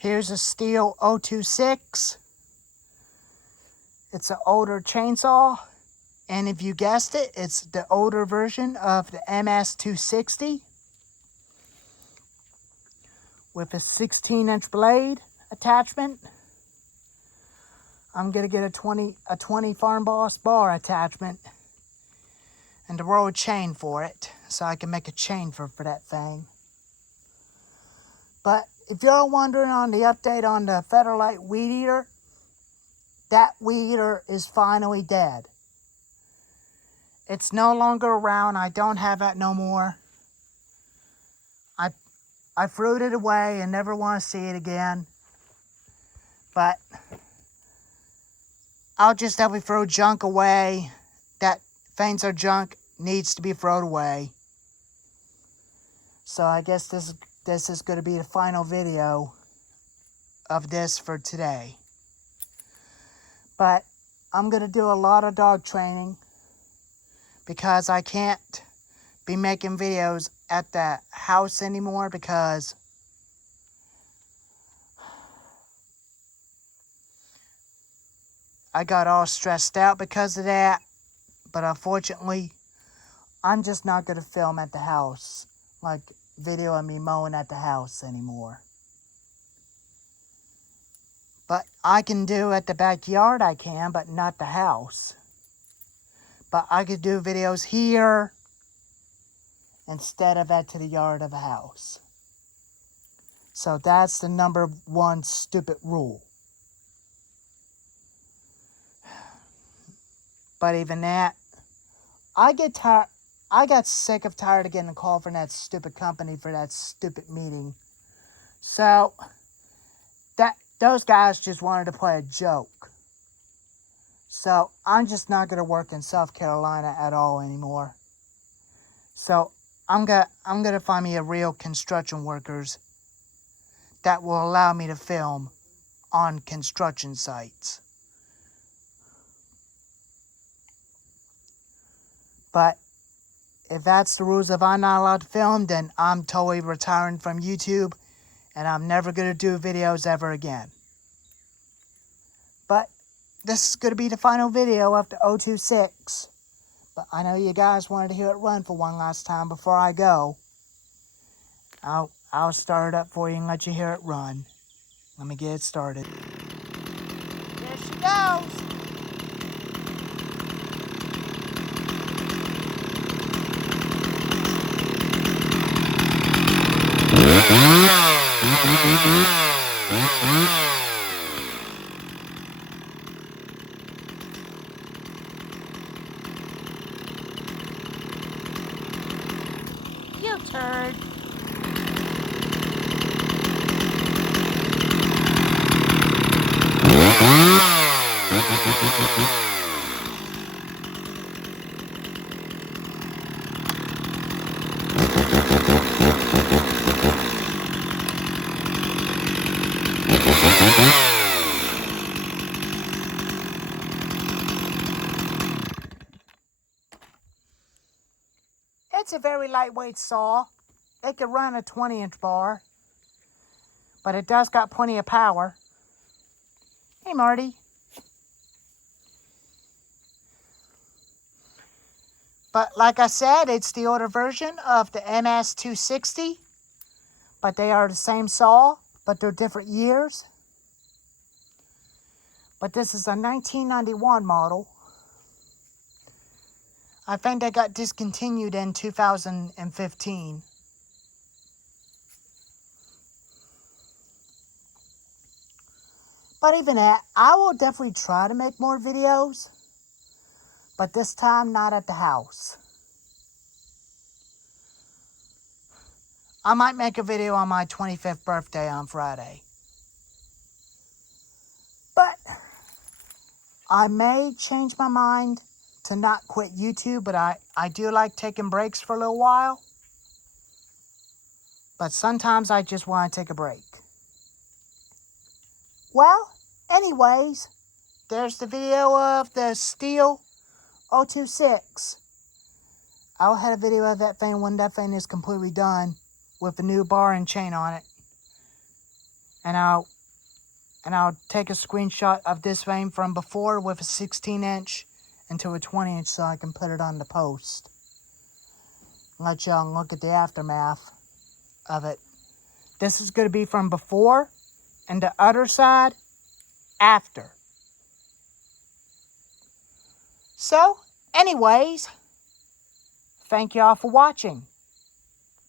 Here's a Stihl 026. It's an older chainsaw. And if you guessed it, it's the older version of the MS-260 with a 16-inch blade attachment. I'm gonna get a 20 Farm Boss bar attachment and to roll a chain for it, so I can make a chain for that thing. But if you're wondering on the update on the Federlite weed eater, that weed eater is finally dead. It's no longer around. I don't have that no more. I threw it away and never want to see it again. But I'll just have to throw junk away. That things are junk, needs to be thrown away. So I guess this is going to be the final video of this for today. But I'm going to do a lot of dog training because I can't be making videos at the house anymore because I got all stressed out because of that. But unfortunately, I'm just not going to film at the house, like video of me mowing at the house anymore. But I can do at the backyard, I can, but not the house. But I could do videos here instead of at to the yard of a house. So that's the number one stupid rule. But even that, I got sick of tired of getting a call from that stupid company for that stupid meeting. So those guys just wanted to play a joke. So I'm just not going to work in South Carolina at all anymore. So I'm gonna find me a real construction workers that will allow me to film on construction sites. But if that's the rules, if I'm not allowed to film, then I'm totally retiring from YouTube and I'm never going to do videos ever again. But this is going to be the final video of the 026. But I know you guys wanted to hear it run for one last time before I go. I'll start it up for you and let you hear it run. Let me get it started. There she goes. You turd. It's a very lightweight saw. It can run a 20-inch bar, but it does got plenty of power. Hey, Marty. But like I said, it's the older version of the MS-260, but they are the same saw, but they're different years. But this is a 1991 model. I think they got discontinued in 2015. But even that, I will definitely try to make more videos. But this time, not at the house. I might make a video on my 25th birthday on Friday. But I may change my mind to not quit YouTube, but I do like taking breaks for a little while. But sometimes I just want to take a break. Well, anyways, there's the video of the Stihl 026. I'll have a video of that thing when that thing is completely done with a new bar and chain on it. And I'll And I'll take a screenshot of this frame from before with a 16-inch into a 20-inch so I can put it on the post. Let y'all look at the aftermath of it. This is going to be from before, and the other side, after. So, anyways, thank y'all for watching.